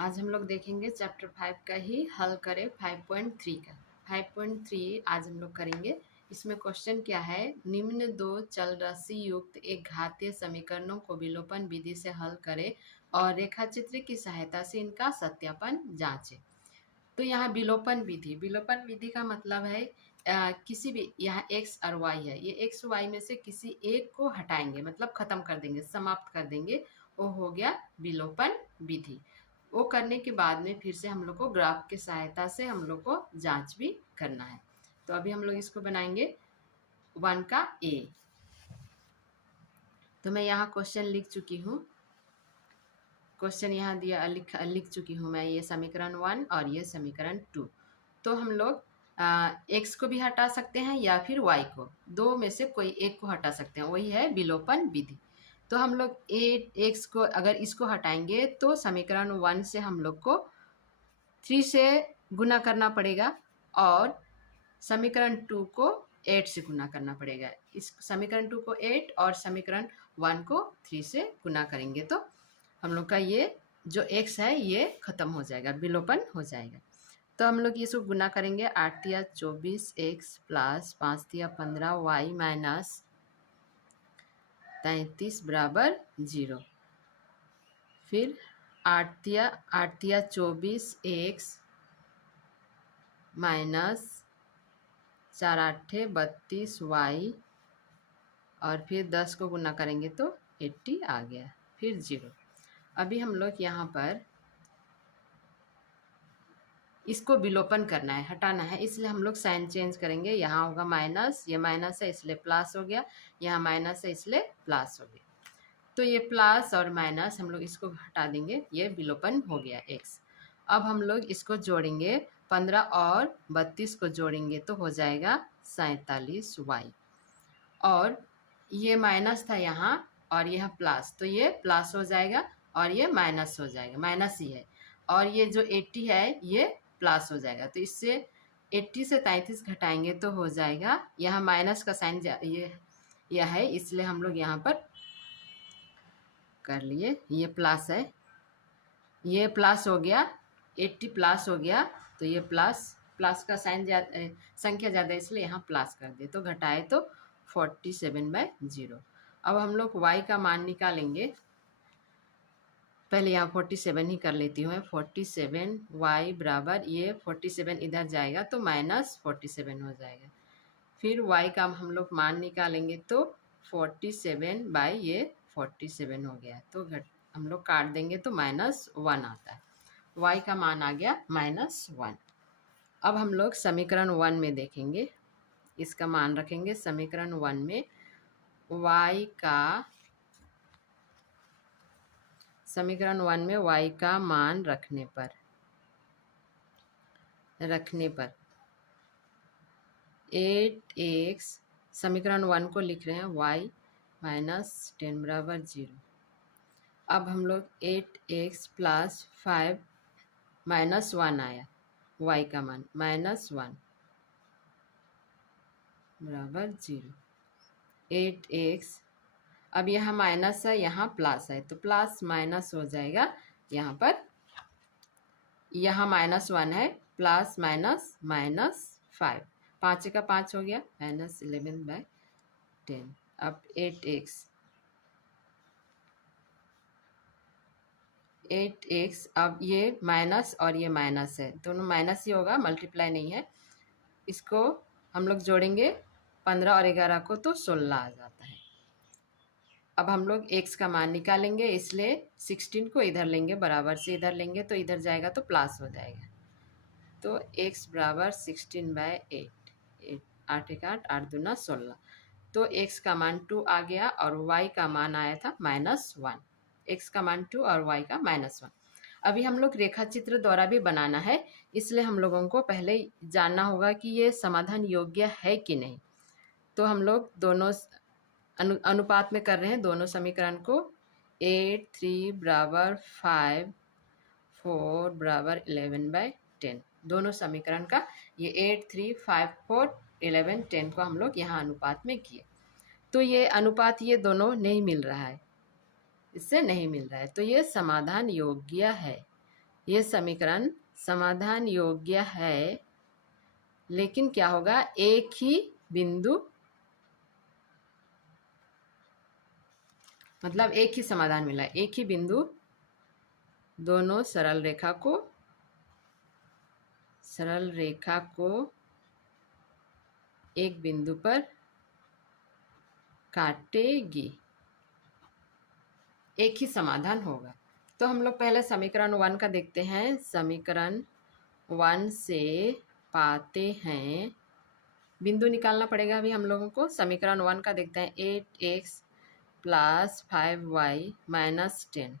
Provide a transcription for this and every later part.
आज हम लोग देखेंगे चैप्टर 5 का ही हल करें 5.3 का। 5.3 आज हम लोग करेंगे। इसमें क्वेश्चन क्या है, निम्न दो चल राशि युक्त एक घातीय समीकरणों को विलोपन विधि से हल करें और रेखाचित्र की सहायता से इनका सत्यापन जांचें। तो यहाँ विलोपन विधि का मतलब है किसी भी, यहाँ x और y है, ये x y में से किसी एक को हटाएंगे, मतलब खत्म कर देंगे, समाप्त कर देंगे, वो हो गया विलोपन विधि। वो करने के बाद में फिर से हम लोग को ग्राफ की सहायता से हम लोग को जांच भी करना है। तो अभी हम लोग इसको बनाएंगे 1 का a। तो मैं यहाँ क्वेश्चन लिख चुकी हूँ, क्वेश्चन यहाँ दिया लिख चुकी हूँ मैं, ये समीकरण 1 और ये समीकरण 2। तो हम लोग x को भी हटा सकते हैं या फिर y को, दो में से कोई एक को हटा सकते हैं, वही है विलोपन विधि। तो हम लोग x को, अगर इसको हटाएंगे तो समीकरण 1 से हम लोग को 3 से गुना करना पड़ेगा और समीकरण 2 को 8 से गुना करना पड़ेगा। इस समीकरण 2 को 8 और समीकरण 1 को 3 से गुना करेंगे तो हम लोग का ये जो x है ये खत्म हो जाएगा, विलोपन हो जाएगा। तो हम लोग इसको गुना करेंगे, 8 तिया 24 x प्लस 5 तिया 15 y माइनस 33 बराबर 0। फिर 8 तिया 24 x माइनस 4 आठे 32 y और फिर 10 को गुना करेंगे तो 80 आ गया, फिर 0। अभी हम लोग यहाँ पर इसको विलोपन करना है, हटाना है, इसलिए हम लोग साइन चेंज करेंगे। यहाँ होगा माइनस, ये माइनस है इसलिए प्लस हो गया, यहाँ माइनस है इसलिए प्लस हो गया। तो ये प्लस और माइनस हम लोग इसको हटा देंगे, ये विलोपन हो गया x। अब हम लोग इसको जोड़ेंगे, 15 और 32 को जोड़ेंगे तो हो जाएगा 47 y। और ये माइनस था यहाँ और यह प्लस, तो ये प्लस हो जाएगा और ये माइनस हो जाएगा, माइनस ही है। और ये जो 80 है ये प्लस हो जाएगा, तो इससे 80 से 33 घटाएंगे तो हो जाएगा, यहाँ माइनस का साइन यह है इसलिए हम लोग यहाँ पर कर लिए, ये प्लस है, ये प्लस हो गया, 80 प्लस हो गया, तो ये प्लस का साइन संख्या ज़्यादा इसलिए यहाँ प्लस कर दिए, तो घटाए तो 47/0। अब हम लोग y का मान निकालेंगे, पहले यहाँ 47 ही कर लेती हूँ मैं। 47 y बराबर, ये 47 इधर जाएगा तो -47 हो जाएगा। फिर y का हम लोग मान निकालेंगे तो 47 ये 47 हो गया, तो हम लोग काट देंगे तो -1 आता है, y का मान आ गया -1। अब हम लोग समीकरण 1 में देखेंगे, इसका मान रखेंगे समीकरण 1 में। y का समीकरण 1 में y का मान रखने पर 8x, समीकरण 1 को लिख रहे हैं y माइनस 10 बराबर 0। अब हम लोग 8x प्लस 5 माइनस 1 आया, y का मान -1 बराबर 0। 8x, अब यहाँ माइनस है यहाँ प्लस है, तो प्लस माइनस हो जाएगा यहाँ पर, यहाँ -1 है, प्लस माइनस -5, 5 का 5 हो गया, -11/10। अब 8x, अब ये माइनस और ये माइनस है, दोनों माइनस ही होगा, मल्टीप्लाई नहीं है। इसको हम लोग जोड़ेंगे 15 और 11 को तो 16 आ जाता है। अब हम लोग x का मान निकालेंगे, इसलिए 16 को इधर लेंगे, बराबर से इधर लेंगे तो इधर जाएगा तो प्लस हो जाएगा, तो x बराबर 16/8, 8 एक 8, 8 दूना 16, तो x का मान 2 आ गया और y का मान आया था -1। x का मान 2 और y का -1। अभी हम लोग रेखा चित्र द्वारा भी बनाना है, इसलिए हम लोगों को पहले जानना होगा कि ये समाधान योग्य है कि नहीं। तो हम लोग दोनों अनुपात में कर रहे हैं दोनों समीकरण को, 8 3 बराबर 5 4 बराबर 11/10, दोनों समीकरण का ये 8 3 5 4 11 10 को हम लोग यहाँ अनुपात में किए। तो ये अनुपात ये दोनों नहीं मिल रहा है, इससे नहीं मिल रहा है, तो ये समाधान योग्य है, ये समीकरण समाधान योग्य है, लेकिन क्या होगा, एक ही बिंदु, मतलब एक ही समाधान मिला, एक ही बिंदु दोनों सरल रेखा को एक बिंदु पर काटेगी, एक ही समाधान होगा। तो हम लोग पहले समीकरण 1 का देखते हैं। समीकरण 1 से पाते हैं, बिंदु निकालना पड़ेगा अभी हम लोगों को। समीकरण 1 का देखते हैं। 8x plus 5y minus 10,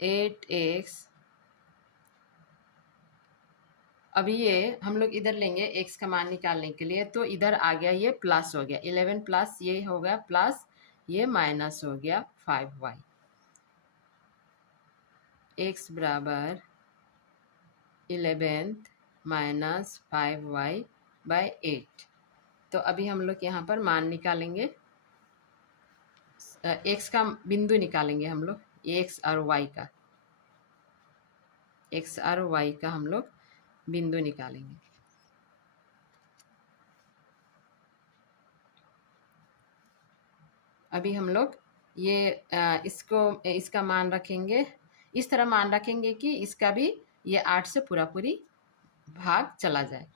8x, अभी ये हम लोग इधर लेंगे x का मान निकालने के लिए, तो इधर आ गया, ये प्लस हो गया 11 प्लस ये हो गया प्लस, ये माइनस हो गया 5y, x बराबर 11 माइनस 5y बाय 8। तो अभी हम लोग यहाँ पर मान निकालेंगे, x का बिंदु निकालेंगे हम लोग, x और y का, x और y का हम लोग बिंदु निकालेंगे। अभी हम लोग ये इसका मान रखेंगे, इस तरह मान रखेंगे कि इसका भी ये 8 से पूरी भाग चला जाए।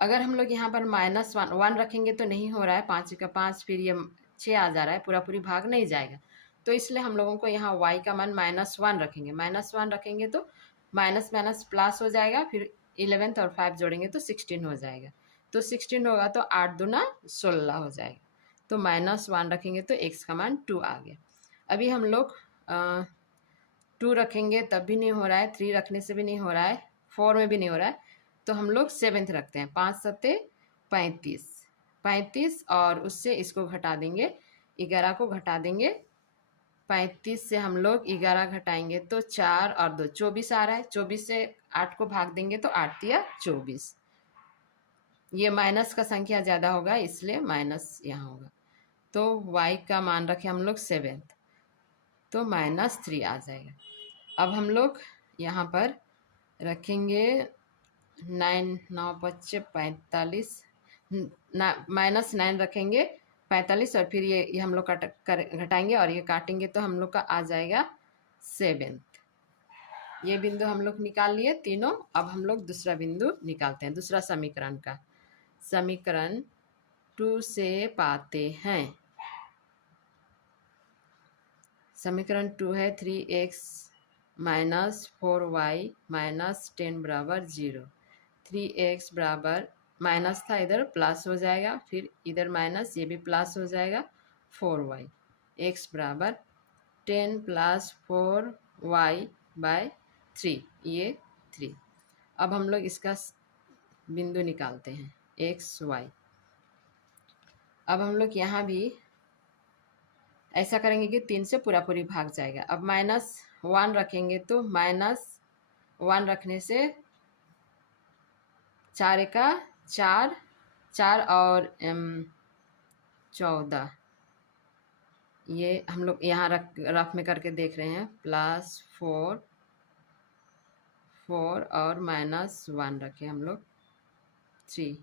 अगर हम लोग यहाँ पर -1 रखेंगे तो नहीं हो रहा है, 5 का 5, फिर ये 6 आ जा रहा है, पूरी भाग नहीं जाएगा। तो इसलिए हम लोगों को यहाँ y का मान -1 रखेंगे। -1 रखेंगे तो माइनस माइनस प्लस हो जाएगा, फिर 11 और 5 जोड़ेंगे तो 16 हो जाएगा। तो 16 होगा तो 8 दूना 16 हो जाएगा। तो -1 रखेंगे तो x का मान 2 आ गया। अभी हम लोग 2 रखेंगे तब भी नहीं हो रहा है, 3 रखने से भी नहीं हो रहा है, 4 में भी नहीं हो रहा है, तो हम लोग 7th रखते हैं। 5 सत्ते 35 और उससे इसको घटा देंगे, 11 को घटा देंगे, 35 से हम लोग 11 घटाएंगे तो 4 और 2 24 आ रहा है। 24 से 8 को भाग देंगे तो 8 या 24, ये माइनस का संख्या ज़्यादा होगा इसलिए माइनस यहाँ होगा। तो y का मान रखे हम लोग 7th, तो -3 आ जाएगा। अब हम लोग यहाँ पर रखेंगे 9 9 5 45, -9 रखेंगे 45, और फिर ये हम लोग घटाएंगे और ये काटेंगे तो हम लोग का आ जाएगा 7th। ये बिंदु हम लोग निकाल लिए तीनों। अब हम लोग दूसरा बिंदु निकालते हैं, दूसरा समीकरण का। समीकरण 2 से पाते हैं, समीकरण 2 है 3x माइनस 4y माइनस 10 बराबर 0। 3x बराबर, माइनस था इधर प्लस हो जाएगा, फिर इधर माइनस, ये भी प्लस हो जाएगा 4y, x बराबर 10 प्लस 4y बाय 3, ये 3। अब हम लोग इसका बिंदु निकालते हैं x y। अब हम लोग यहाँ भी ऐसा करेंगे कि 3 से पूरी भाग जाएगा। अब -1 रखेंगे तो -1 रखने से 4 का 4, 4 और 14, ये हम लोग यहाँ रफ में करके देख रहे हैं, +4 4 और -1 रखे हम लोग 3,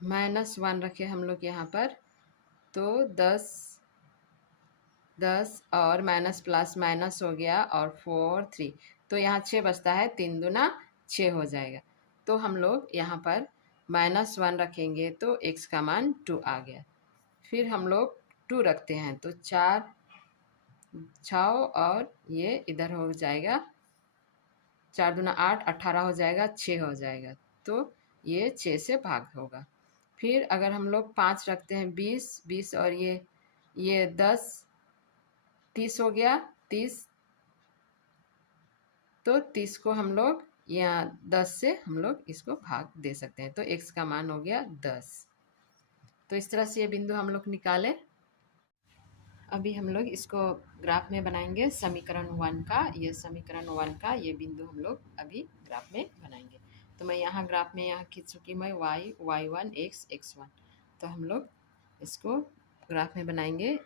-1 रखे हम लोग यहाँ पर, तो 10 और माइनस प्लस माइनस हो गया, और 4 3, तो यहाँ 6 बचता है, 3 दूना 6 हो जाएगा। तो हम लोग यहाँ पर -1 रखेंगे तो x का मान 2 आ गया। फिर हम लोग 2 रखते हैं तो 4 6 और ये इधर हो जाएगा, 4 दूना 8, 18 हो जाएगा, 6 हो जाएगा, तो ये 6 से भाग होगा। फिर अगर हम लोग 5 रखते हैं 20 और ये 10, 30 हो गया, 30, तो 30 को हम लोग यहाँ 10 से हम लोग इसको भाग दे सकते हैं, तो x का मान हो गया 10। तो इस तरह से ये बिंदु हम लोग निकाले। अभी हम लोग इसको ग्राफ में बनाएंगे, समीकरण 1 का, ये समीकरण 1 का ये बिंदु हम लोग अभी ग्राफ में बनाएंगे। तो मैं यहाँ ग्राफ में यहाँ खींच चुकी मैं y, y1, x, x1। तो हम लोग इसको ग्राफ में बनाएंगे।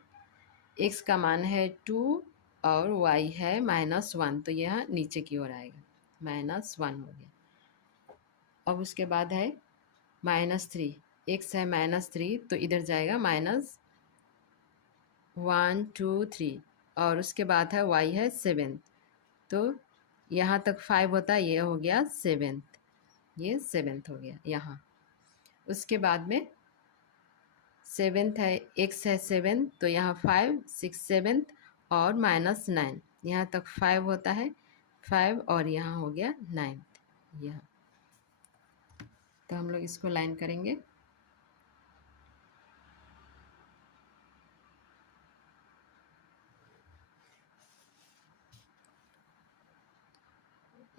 x का मान है 2 और y है -1, तो यह नीचे की ओर आएगा, -1 हो गया। अब उसके बाद है -3, x है -3 तो इधर जाएगा -1 2 3, और उसके बाद है y है 7, तो यहाँ तक 5 होता है, ये हो गया 7th, ये 7th हो गया यहाँ। उसके बाद में 7th है, x है 7, तो यहाँ 5 6 7th और -9, यहाँ तक 5 होता है, 5 और यहाँ हो गया 9th यहाँ। तो हम लोग इसको लाइन करेंगे।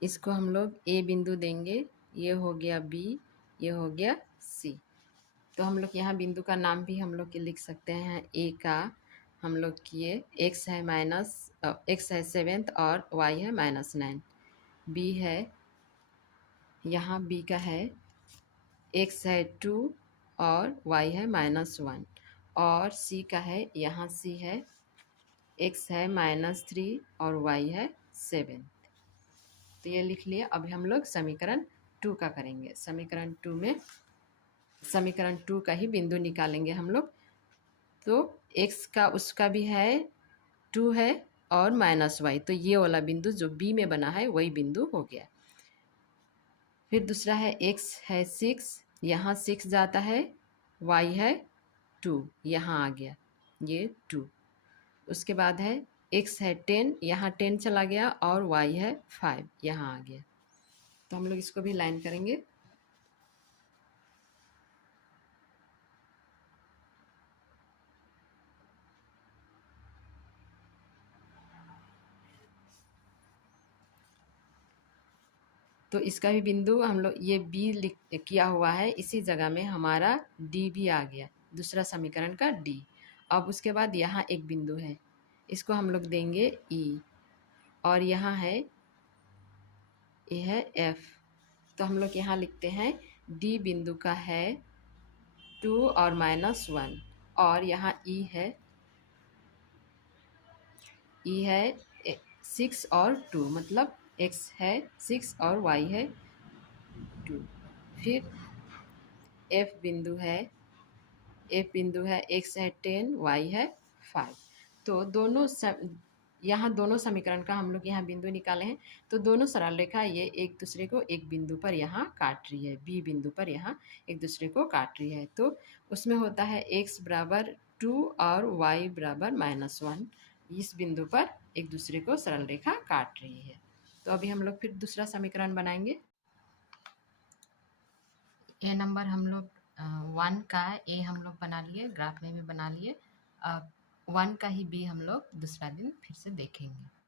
इसको हम लोग ए बिंदु देंगे, ये हो गया बी, ये हो गया सी। तो हम लोग यहाँ बिंदु का नाम भी हम लोग के लिख सकते हैं। ए का हम लोग किए, x है 7th और y है -9। बी है, यहाँ बी का है x है 2 और y है -1, और सी का है, यहाँ सी है x है -3 और y है 7। तो ये लिख लिया। अभी हम लोग समीकरण 2 का करेंगे। समीकरण 2 में समीकरण 2 का ही बिंदु निकालेंगे हम लोग। तो x का उसका भी है 2 है और -y, तो ये वाला बिंदु जो b में बना है वही बिंदु हो गया। फिर दूसरा है x है 6, यहाँ 6 जाता है, y है 2, यहाँ आ गया ये 2। उसके बाद है x है 10, यहाँ 10 चला गया, और y है 5, यहाँ आ गया। तो हम लोग इसको भी लाइन करेंगे। तो इसका भी बिंदु हम लोग ये बी लिख किया हुआ है, इसी जगह में हमारा डी भी आ गया, दूसरा समीकरण का डी। अब उसके बाद यहाँ एक बिंदु है, इसको हम लोग देंगे ई, और यहाँ है ये है एफ। तो हम लोग यहाँ लिखते हैं डी बिंदु का है 2 और -1, और यहाँ ई है 6 और 2, मतलब x है 6 और y है 2। फिर एफ बिंदु है x है 10, y है 5। तो यहाँ दोनों समीकरण का हम लोग यहाँ बिंदु निकाले हैं। तो दोनों सरल रेखा ये एक दूसरे को एक बिंदु पर यहाँ काट रही है, बी बिंदु पर यहाँ एक दूसरे को काट रही है। तो उसमें होता है x बराबर 2 और y बराबर -1, इस बिंदु पर एक दूसरे को सरल रेखा काट रही है। तो अभी हम लोग फिर दूसरा समीकरण बनाएंगे। ए नंबर हम लोग 1 का ए हम लोग बना लिए, ग्राफ में भी बना लिए। 1 का ही बी हम लोग दूसरा दिन फिर से देखेंगे।